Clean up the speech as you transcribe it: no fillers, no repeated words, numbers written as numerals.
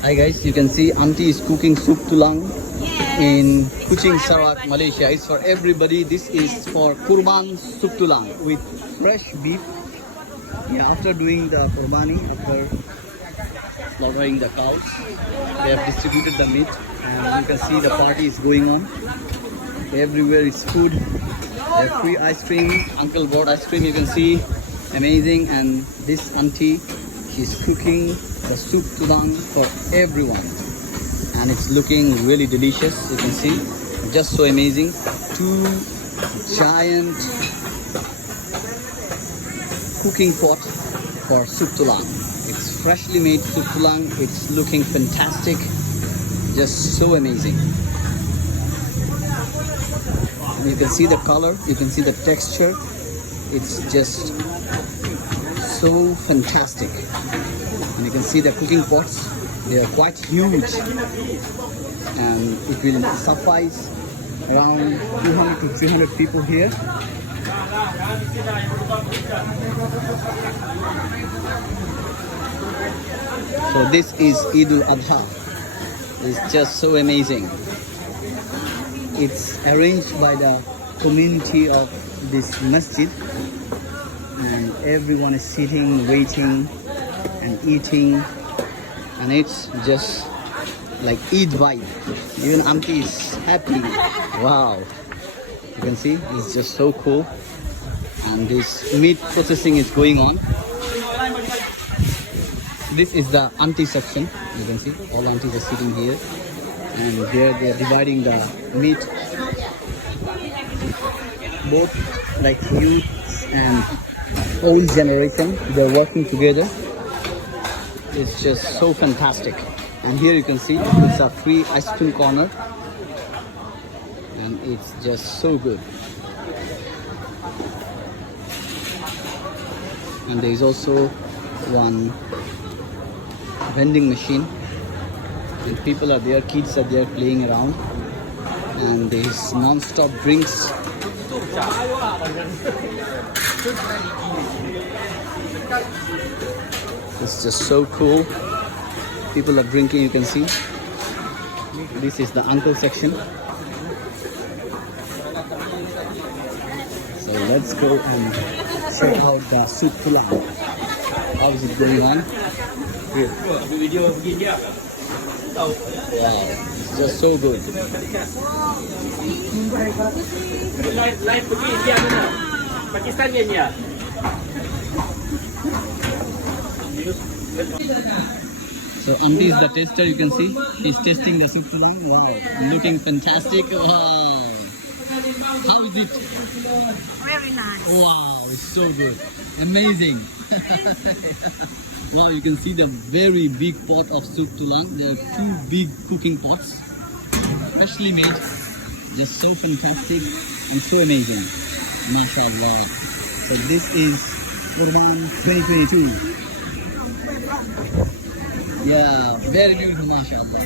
Hi guys, you can see auntie is cooking Sup Tulang in Kuching, Sarawak, Malaysia. It's for everybody. This is for Qurban Sup Tulang with fresh beef. Yeah, after doing the Qurbani, after slaughtering the cows, they have distributed the meat, and you can see the party is going on. Everywhere is food. They have free ice cream. Uncle bought ice cream. You can see, amazing. And this auntie, she's cooking the Sup Tulang for everyone, and it's looking really delicious. You can see, just so amazing. Two giant cooking pot for Sup Tulang. It's freshly made Sup Tulang. It's looking fantastic, just so amazing. You can see the color, you can see the texture. It's just so fantastic. And you can see the cooking pots, they are quite huge, and it will suffice around 200 to 300 people here. So this is Eid Ul Adha. It's just so amazing. It's arranged by the community of this masjid, and everyone is sitting, waiting and eating, and it's just like Eid vibe. Even auntie is happy. Wow, you can see it's just so cool. And this meat processing is going on. This is the auntie section. You can see all aunties are sitting here, and here they are dividing the meat. Both like youth and old generation, they're working together. It's just so fantastic. And here you can see it's a free ice cream corner, and it's just so good. And there is also one vending machine, and people are there, kids are there playing around, and there is non-stop drinks. It's just so cool. People are drinking, you can see. This is the uncle section. So let's go and check out the Sup Tulang. How is it going on? Wow, it's just so good. So auntie is the tester, you can see. He's testing the Sup Tulang. Wow, looking fantastic. Wow. How is it? Very nice. Wow, it's so good. Amazing. Wow, you can see the very big pot of Sup Tulang. There are two big cooking pots, freshly made. Just so fantastic and so amazing. MashaAllah. So this is Qurban 2022. Yeah, very beautiful, MashaAllah.